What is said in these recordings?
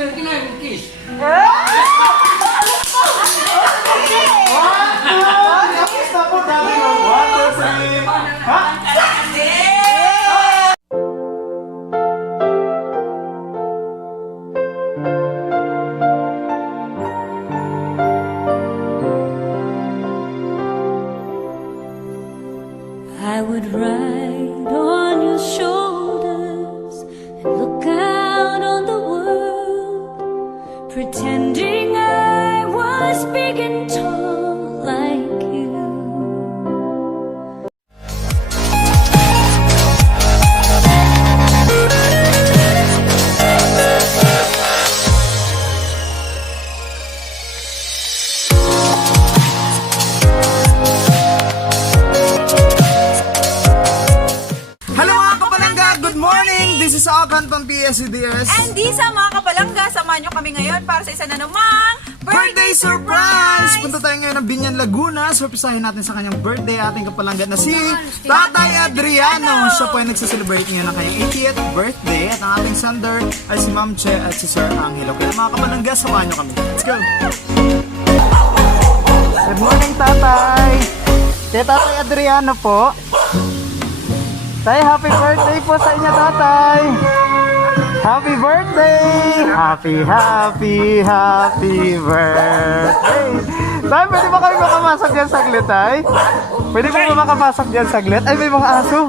I would ride on your shoulders and look out on the world, pretending I was big and tall like you. This is Canton PSCDS. And Disa, mga kapalangga, samahan nyo kami ngayon para sa isa na namang birthday surprise! Punta tayo ngayon ng Binyan, Laguna. Surprisahin natin sa kanyang birthday ating kapalangga na si Tatay Adriano. Siya po ay nagsiselebrate ngayon ng kanyang 80th birthday. At ang ating sender ay si Ma'am Che at si Sir Angelo. Kaya mga kapalangga, samahan nyo kami. Let's go! Good morning, Tatay! Kaya Tatay Adriano po. Tay, happy birthday po sa inyo, Tatay! Happy birthday! Happy birthday! Tay, pwede ba kami makapasok dyan saglit, Tay? Pwede ba makapasok dyan saglit? Ay, may mga aso!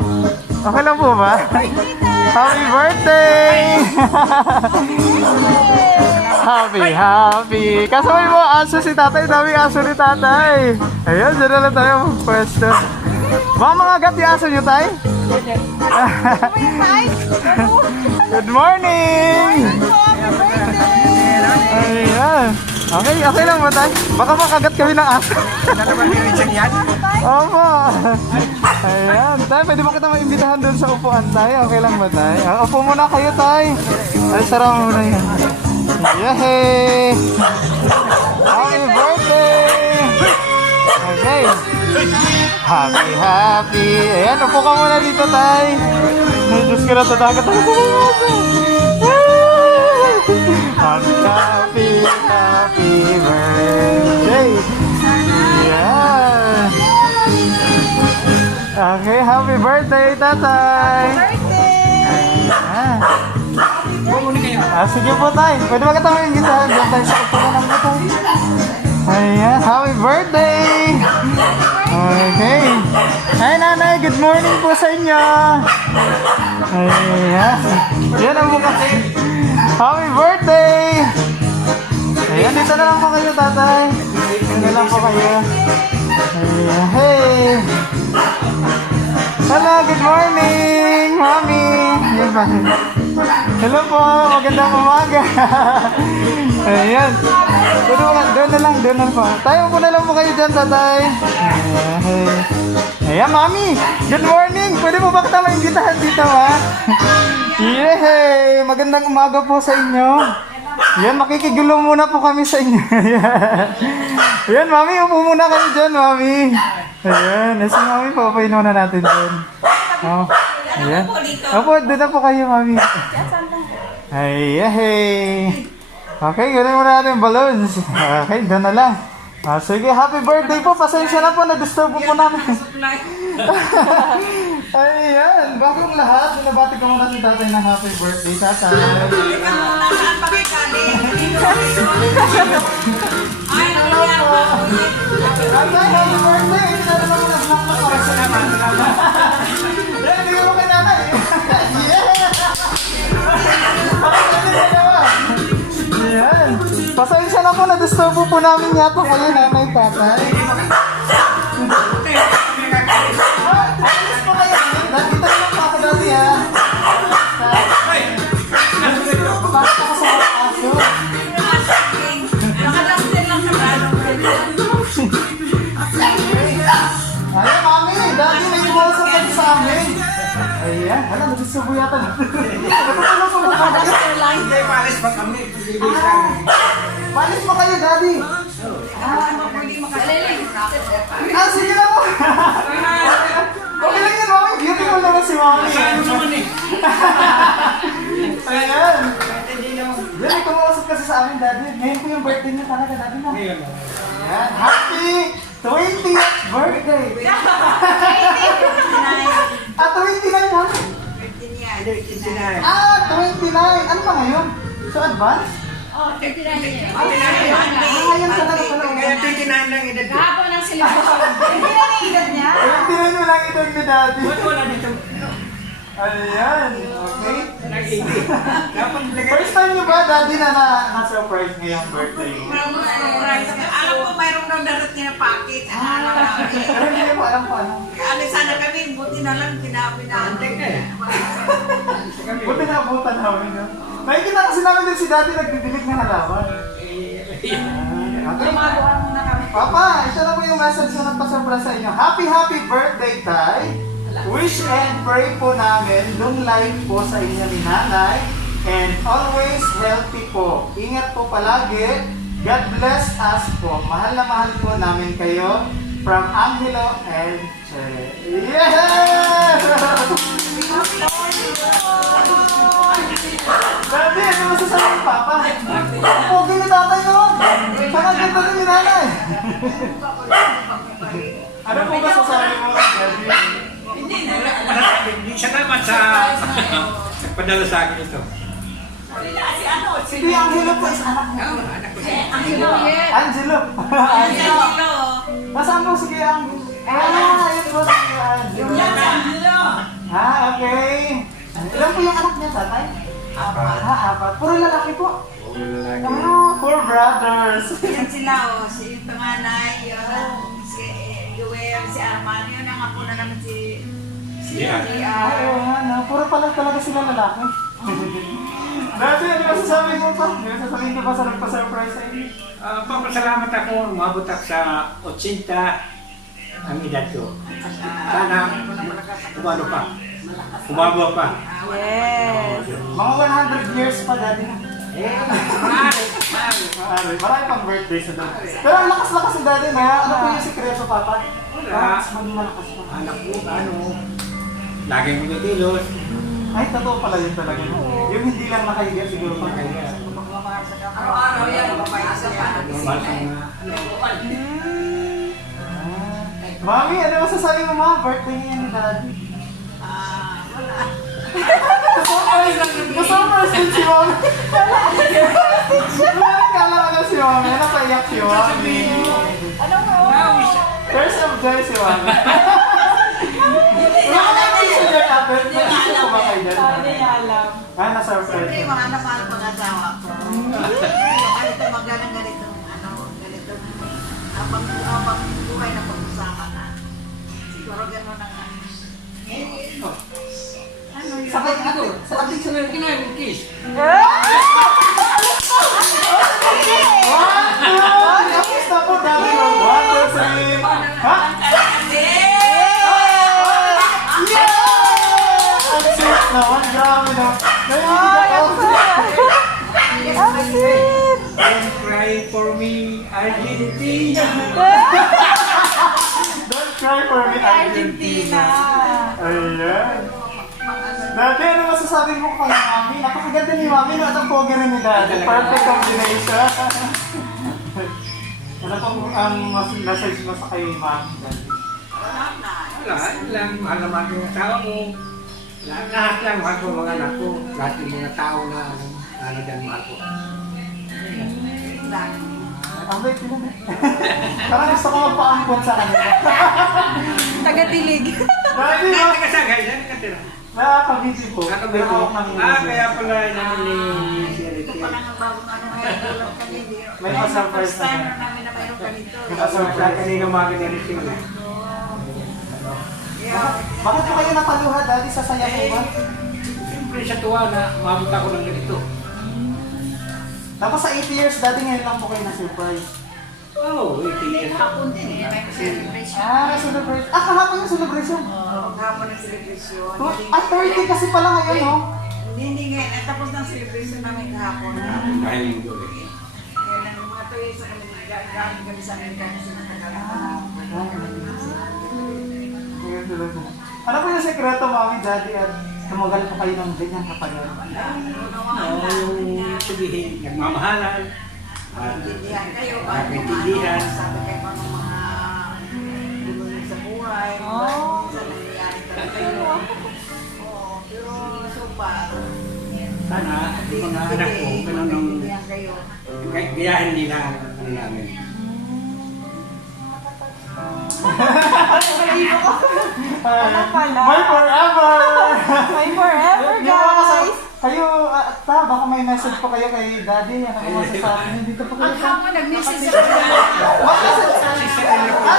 Okay lang po ba? Happy birthday! Happy! Kaso may mga aso si Tatay, daming aso ni Tatay! Ayan, dyan na lang tayo pwesto. Mga gat yung aso nyo, Tay? Good morning! Ayan. Okay lang ba, Tay? Baka makagat kami ng aso. Opo. Ayan. Tay, pwede ba kita maimbitahan doon sa upuan, Tay? Okay lang ba, Tay? Upo muna kayo, Tay. Ay, sarap muna yan. Yehey! Happy birthday! Okay. Happy! Ayan, upo ka muna dito, Tay. Ay, Diyos ko na, tatagat ako sa mga Happy birthday! Yeah! Okay, happy birthday, Tatay! Sige po, Tay. Pwede ba kita mag-ingitahan dyan, Tay? Sa upo na lang mo, Tay. Ayan, happy birthday! Okay. Hi, Nanay. Good morning po sa inyo. Ayan. Yan ang mukha. Happy birthday! Ayan, dito na lang po kayo, Tatay. Dito na lang po kayo. Ayan. Hey! Hello, good morning, Mommy. Hello po, magandang umaga. Ayan. Doon na po. Tayo po na lang po kayo dyan, Tatay. Ayan, Mami. Good morning. Pwede mo ba kita maimbitahan dito, ha? Yehey! Magandang umaga po sa inyo. Yan, makikigulo muna po kami sa inyo. Ayan, Mami. Upo muna kayo dyan, Mami. Ayan. Si Mami, papayin muna natin dyan. Oh. Ayan. Opo, doon na po kayo, Mami. Ay, yehey! Okay, gano'n muna natin yung balloons. Okay, doon na lang. Sige, happy birthday po. Pasensya na po, na-disturb po namin. Ayan, bagong lahat. Binabati ko muna si Tatay ng happy birthday, Tatay. Ay, nangyayari po. Tatay, happy birthday! Ito na naman ang vlog ko para sa naman. Yan, hindi ko kay Nanay. Ayan. Pasensya na po, na-disturb po namin yata kayo, Nanay, Tatay. Alis po kayo. Dati tayo lang pa ako dati, ha. Bakit ako sa mga aso? Nakadasin lang sa balong. Ayan, Mami. Dati may iwasan kayo sa amin. Ayan. Alam, nagsusubo yata. Palis pa kami. Palis pa kayo, Daddy. Sige na po. Okay lang yan, Mami. Beautiful naman si Mami. Ano naman eh? Ayan. Dali, kumausap sa amin, Daddy. Ngayon po yung birthday niyo talaga, Daddy na. Ngayon, Ayan. Happy 20th birthday! Ah, 29 ha? 59. Ah, 29! Ano pa ngayon? So, advance? Ngayon talaga pala. Kaya 29 lang edad ko. Kahapon ang celebration. Hindi na yung edad niya. 29 mo lang ito ni Daddy. Ba't wala dito? Ayan. Okay. Nag-80. Dapat lagay. First time niyo ba, Daddy, na na-surprise ngayong birthday mo? Alam ko mayroong daw darating na package. Alam namin. Pero hindi niyo po alam po ano. Ano sana kami, buti na lang Antek na eh. Buti na abutan namin, no? Nakikita kasi namin din si Daddy nagbibilig ng halaman. Gumagawa muna kami. Papa, ito na po yung message na nagpasurprise sa inyo. Happy, happy birthday, Tay! Wish and pray po namin long life po sa inyo ni Nanay and always healthy po. Ingat po palagi. God bless us po. Mahal na mahal po namin kayo from Angelo and Che. Yeah! Daddy, ano masasabi ni Papa? Ang pogi ni tatay noon. Saka ganda din ni Nanay. Ano po masasabi mo, Daddy? Hindi salamat sa nagpadala sa akin ito. Si Angelo po is anak mo. Angelo. Nasaan po si Kuya Angelo? Yun po si Kuya Angelo. Okay. Ilan po yung anak niya, tatay? Apat. Puro lalaki po. Four brothers. Yan sila, si panganay, si Joel, si Arman, yun ang apo na naman si Ay, oo nga, no. Puro pala talaga sila lalaki. Dati, ano masasabi mo pa? Ano masasabi ko pa sa nagpa-surprise sa inyo? Papasalamat ako, umabot ako sa 80 ang edad ko. Sana umano pa. Umabot pa. Yes. Mga 100 years pa, Daddy. Maaari. Marami pang birthday sa doon. Pero ang lakas-lakas si Daddy na. Ano po yung sikreto, Papa? Bakit maging malakas pa? Anak ko, laging magatilos. Ay, totoo pala yun talaga. Yung hindi lang nakahiga siguro pa kayo. Araw-araw yan, babayad sa Normal sa mga Mami, ano masasabi mo mga birthday niya ni Daddy? Surprise din si Mami. Kala ka na si Mami. Napaiyak si Mami. First of joy si Mami. Wala ka na yung sugar apple. Nag-isip ko ba kayo dyan? Na-surprise Siyempre, ko. mga mahal ko asawa ko. Ganito, magalang ganito, ganito. Habang buhay na pag-usama na. Siguro gano'n ang Sakit ako. Sakit sa mga kinahin, kiss. Tapos na po dami mo. 1, 2, 3. Ha? Ang sweet naman. Grabe na. Don't cry for me, Argentina. Don't cry for me, Argentina. Ayan. Dati, ano masasabi mo kay Mami? Napakaganda ni Mami, no? At ang pogi rin ni Daddy. Perfect combination. Ano pa po ang message mo sa kay Mami, Daddy? Wala, lang, mahal naman yung asawa ko. Lahat lang, mahal ko mga anak ko. Lahat yung mga tao na ano dyan, mahal ko. Ang bait nila na. Parang gusto ko magpaampon sa kanila. Taga-dilig. Daddy, no? Nakasagay, yan katira. Nakakabiti po. Nakabito. Pero ako nang Kaya pala namin ni Sherry. Ito pa lang ang bagong ulam kami. May pa-surprise First time na. namin na mayroon ganito. Sa kanina umaga na rin sila. Bakit po kayo napaluha, Daddy? Sa saya mo ba? Siyempre sa tuwa na umabot ako ng ganito. Tapos sa 80 years, Daddy, ngayon lang po kayo na-surprise. Oo, 80 years. Hapon din eh. May celebration. Celebration. Kahapon yung celebration. Hapon ng celebration. Ay, 30 kasi pala ngayon, no? Hindi ngayon. Tapos ng celebration namin kahapon. Dahil yung doon. Yan ang mga tuwi sa kami. Galing kami sa Amerika kasi natagal. Ano po yung sekreto, Mami, Daddy, at tumagal po kayo ng ganyan katagal? Yung sabihin, nagmamahalan. Intindihan kayo, Nagkaintindihan. sabi kayo pa ng mga gulong sa buhay, minsan nangyayari talaga kayo. Oo, pero so far, Sana, yung mga anak ko, ganun ang intindihan kayo. gayahin nila ang ano namin. May forever! May forever, Yung mga kasama- guys! Kayo, baka may message po kayo kay Daddy. Ano po masasabi niyo? Dito po kayo. nag-message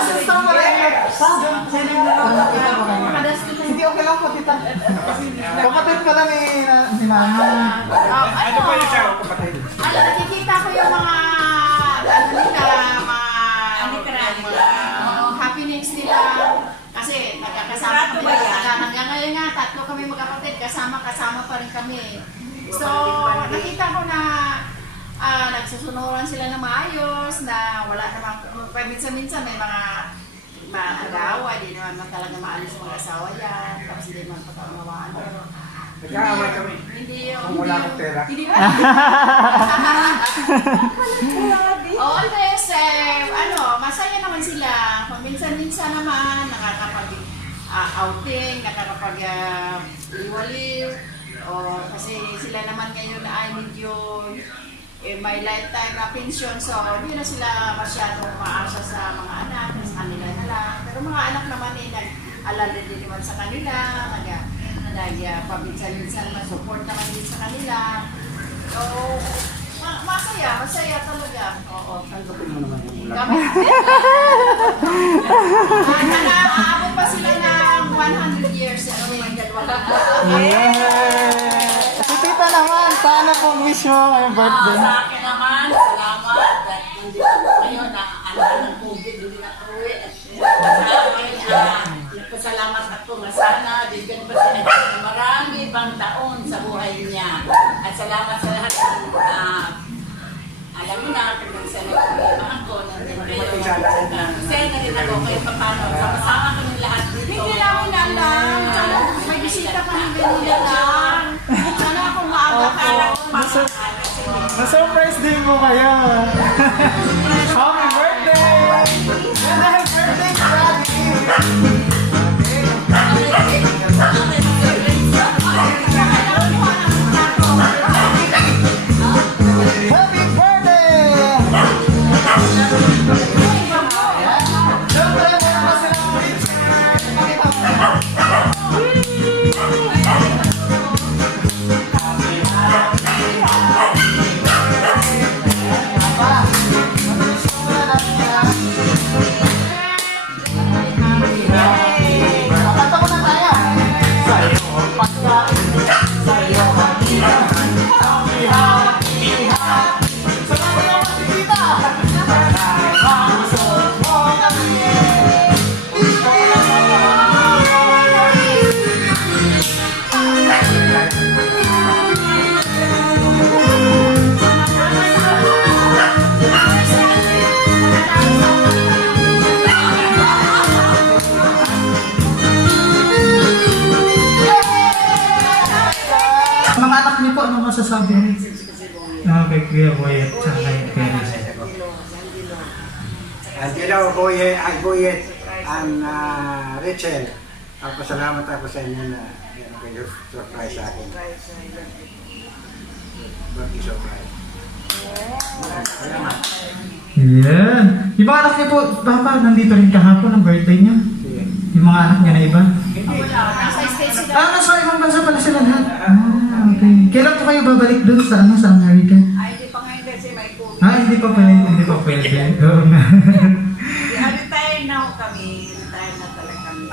Sister mo rin. Sino na lang nakita ko kayo? Hindi, okay lang po, tita. Kapatid ka lang ni Mama. Ano pa yung siya, kapatid? Nakikita ko yung mga happenings nila kasi nagkakasama kami hanggang ngayon nga tatlo kami magkapatid kasama pa rin kami. So nakita ko na nagsusunuran sila na maayos, na wala namang minsan-minsan may mga agawa, di naman talaga maalis mga asawa yan, tapos hindi naman pagkakawaan. Nag-aaway kami. Kung wala akong pera. Hindi ba? Oo, yes, masaya naman sila. Paminsan-minsan naman, nakakapag-outing, nakakapag-liwaliw. Kasi sila naman ngayon ay medyo may lifetime na pension, so hindi na sila masyadong maasa sa mga anak, sa kanila na lang. Pero mga anak naman nag-alala din naman sa kanila, paminsan-minsan support naman din sa kanila. So, masaya talaga. Oo. Tanggapin mo naman yung ulam. Kami. Aabot pa sila ng 100 years. Si tita naman, paano pong wish mo ngayong birthday? Sa akin naman, salamat. Dahil nandito ko ngayon na ng COVID, hindi na uwi. Nagpasalamat ako na sana bigyan pa siya ng marami pang taon sa buhay niya. At salamat sa lahat ng alam mo na kung minsan nag-iba ako, nandun kayo. Masaya na rin ako kayo paano. Sama ko ng lahat dito. Hindi namin alam. May bisita kami ganila lang. Sana kung maaga ka lang. Na-surprise din mo kayo. Happy birthday! Happy birthday, Daddy! Happy birthday! Siyempre, meron pa silang picture. Pakita mo. Kanta ko na tayo. Sa'yo pagkain, sa'yo kanina. Happy, happy, happy. Salamat naman si tita. Nakausap mo kami. Mga anak niyo po, ano masasabi niyo? Okay, Kuya Boyet, tsaka kay Perez. Angelo, Boyet, and Rachel. Pasalamat ako sa inyo na yan kayo surprise sa akin. Birthday surprise. Salamat. Yan. Yung mga anak niyo po, Papa, nandito rin kahapon ang birthday niyo. Sige. Yung mga anak niya na iba. Nasa stage sila. Nasa ibang bansa pala sila lahat. Okay. Kailan po kayo babalik dun sa Amerika? Ay, di pa ngayon kasi may COVID. Hindi pa pwede. Oo nga. Retire na ho kami. Retire na talaga kami.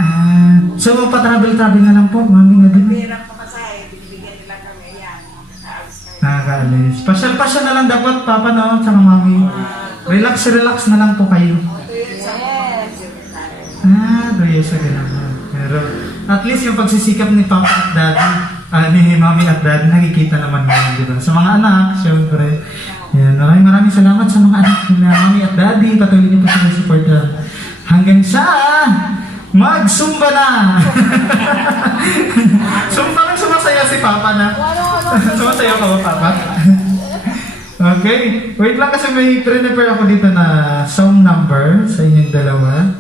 So, pa-travel-travel na lang po, mami nga din. Pera pa masahe, binibigyan nila kami. Ayan, nakaalis kayo. Nakakaalis. Pasyal-pasyal na lang dapat, Papa, no? Tsaka mami. Relax na lang po kayo. Yes. 2 years ago naman. Pero, at least yung pagsisikap ni Papa at Daddy, ni Mami at Daddy, nakikita naman ngayon dito. Sa mga anak, syempre. Yan, maraming salamat sa mga anak na Mami at Daddy. Patuloy niyo po sila support hanggang sa magsumba na! Sumba lang sa Papa na. Sumasayaw ka ba, Papa? Okay. Wait lang kasi may prepare ako dito na song number sa inyong dalawa.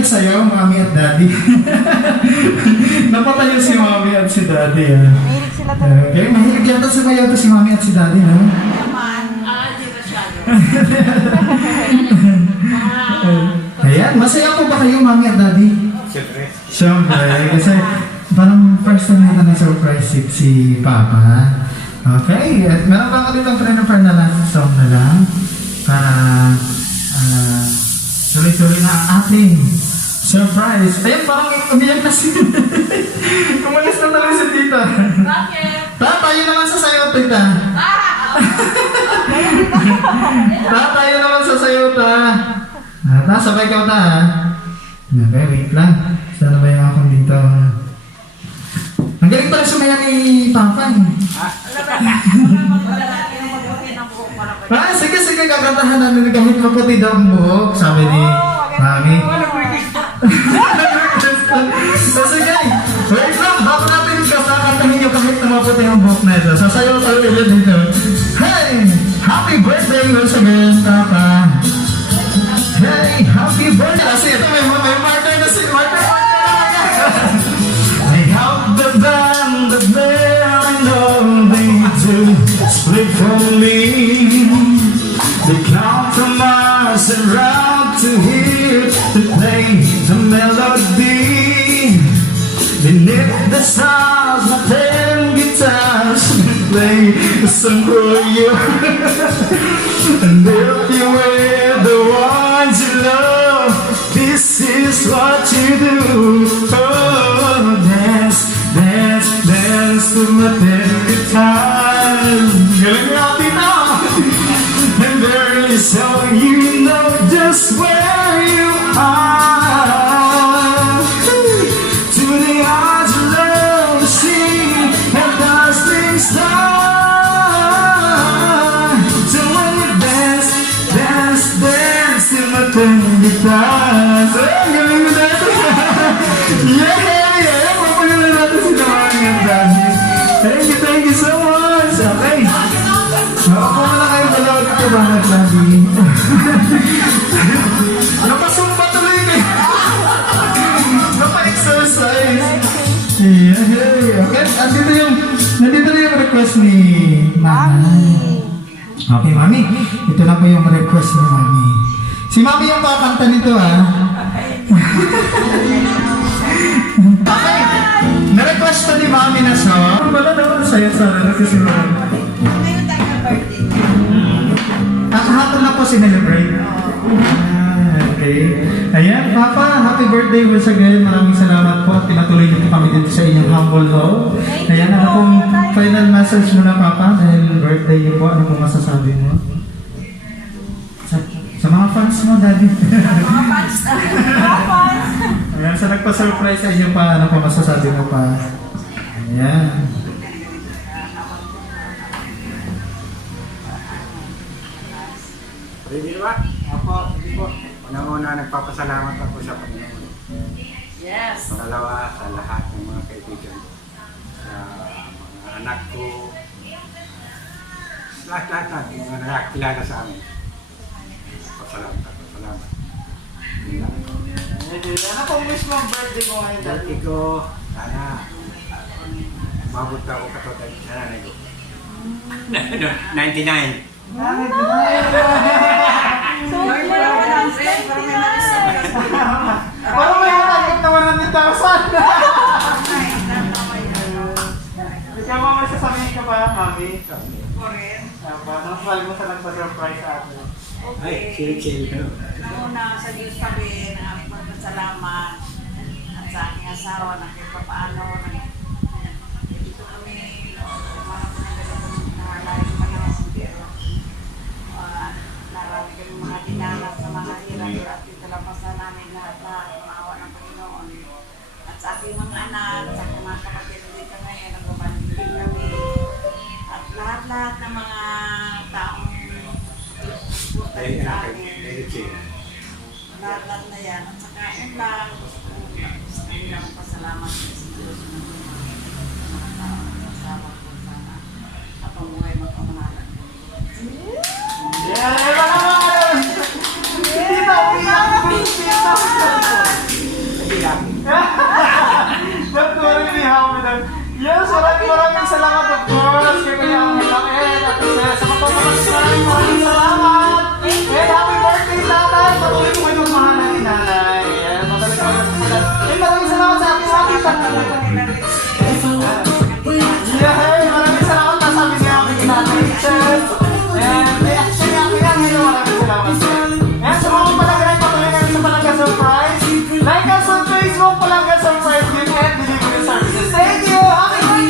nagsayaw, Mami at Daddy. Napatayo si Mami at si Daddy. Mahilig sila talaga. Okay, mahilig yata sumayaw to si Mami at si Daddy. Ha? Di masyado. Ayan, masaya po ba kayo, Mami at Daddy? Siyempre. Siyempre, kasi parang first time natin na-surprise si Papa. Okay, at meron pa ako ditong friend na last song na lang para tuloy-tuloy na ang ating surprise. Ayun, parang umiyak na si kumalis na talaga si Tita. Bakit? Tayo naman sa sayo, Tita. Tayo naman sa sayo, Ta. Sabay ka, Ta. Okay, wait lang. Sana ba yung akong dito? Ang galing pala sumaya ni Papa eh. Sige, kakantahan namin kahit maputi daw ang buhok, sabi ni Mami. So sige, wait lang, bago natin kakantahin nyo kahit na maputi ang buhok na ito. Sasayaw tayo ulit dito. Hey! Happy birthday once again, Papa. Hey, happy birthday! Kasi ito may marker na si marker. I help the band, the bell, and all they do is play for me. They come from Mars and round to here to play the melody. Beneath the stars, my 10 guitars play a song for you. And if you were the ones you love, this is what you do. Oh, dance, dance, dance to my 10 guitars. Galing nga, Tita! And very soon you know just where you are. To the odds of love, sing and dancing star. So when you dance, dance, dance to my 10 guitars. Ay, galing mo dito! Yeah! Papagalan natin si Naman yung dami. Thank you so much! Okay. Ako na kayo dalawa dito ba nagsabi? Napasumpa tuloy kayo. Napa-exercise. Yeah. Okay, nandito na yung request ni Mami. Okay, Mami. Ito na po yung request ni Mami. Si Mami yung kakanta nito, ha? Okay. Na-request to ni Mami na song. Wala naman sa'yo sa request ni Mami. Ngayon tayo ng birthday. Kahapon na po sinelebrate. Okay. Ayan, Papa, happy birthday once again. Maraming salamat po at pinatuloy niyo po kami dito sa inyong humble home. Ayan, ano pong final message mo na, Papa? Dahil birthday niyo po, ano pong masasabi mo? Sa mga fans mo, Daddy. Mga fans. Ayan, sa nagpa-surprise sa inyo pa, ano pong masasabi mo pa? Ayan. Ready ba? Apo, hindi po. Unang-una, nagpapasalamat ako sa Panginoon. Yes. Pangalawa, sa lahat ng mga kaibigan. Sa mga anak ko. Lahat, yung mga nakakilala sa amin. Pasalamat ako, salamat. Yun lang. Ano pong wish mo ang birthday mo ngayon, Daddy? Dati ko, sana, mabot ako katotay sa nanay ko. 99. Parang may hatagit naman ng 1,000. Ikaw mo may sasabihin ka ba, Mami? Ko rin. Nasasal mo sa nagpa-surprise sa atin. Ay, chill. Una sa Diyos sabihin, ang aming magpasalamat at sa aking asawa na kahit papaano dito kami mga pinagalaman na lahat pero narami kami mga dinanas sa mga hirap at italapasan namin lahat na maawa ng Panginoon at sa aking mga anak sa aking mga kapatid dito ngayon nagbabandigin kami at lahat ng mga taong Ay, sa anak, akin ay, chill. lahat na yan. At saka yun lang, sa kanilang pasalamat sa Diyos na mga tao na kasama ko sana at pamuhay magpamahalan. Yeah! Tita, umiyak ko! Tita! Don't worry me, Hamadan. Yes, maraming salamat, of course. Kaya kaya ang hilangin at sa magpapakalas maraming salamat. And happy birthday, Tatay! Patuloy ko kayo magmahalan ni Nanay. Ayan, patuloy ko kayo magmahalan. And maraming salamat sa ating Tatay. Yeah, hey, maraming salamat na sabi niya aking Nanay. And actually, aking Angelo, maraming salamat. And sa mga palagay, patuloy kayo sa Palangga Surprise. Like us on Facebook, Palangga Surprise Gift and Delivery Services. Thank you! Happy birthday,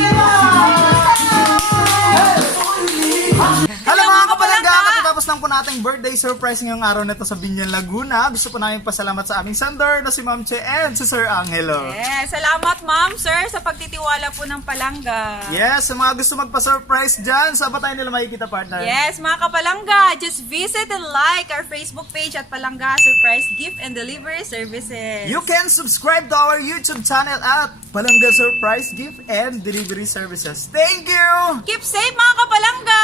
Hello mga kapalangga! Katapos lang po nating birthday surprise ngayong araw na ito sa Binyan, Laguna. Gusto po namin pasalamat sa aming sender na si Ma'am Che and si Sir Angelo. Yes, salamat ma'am, sir, sa pagtitiwala po ng Palangga. Yes, sa mga gusto magpa-surprise dyan, saan ba tayo nila makikita, partner? Yes, mga kapalangga, just visit and like our Facebook page at Palangga Surprise Gift and Delivery Services. You can subscribe to our YouTube channel at Palangga Surprise Gift and Delivery Services. Thank you! Keep safe mga kapalangga!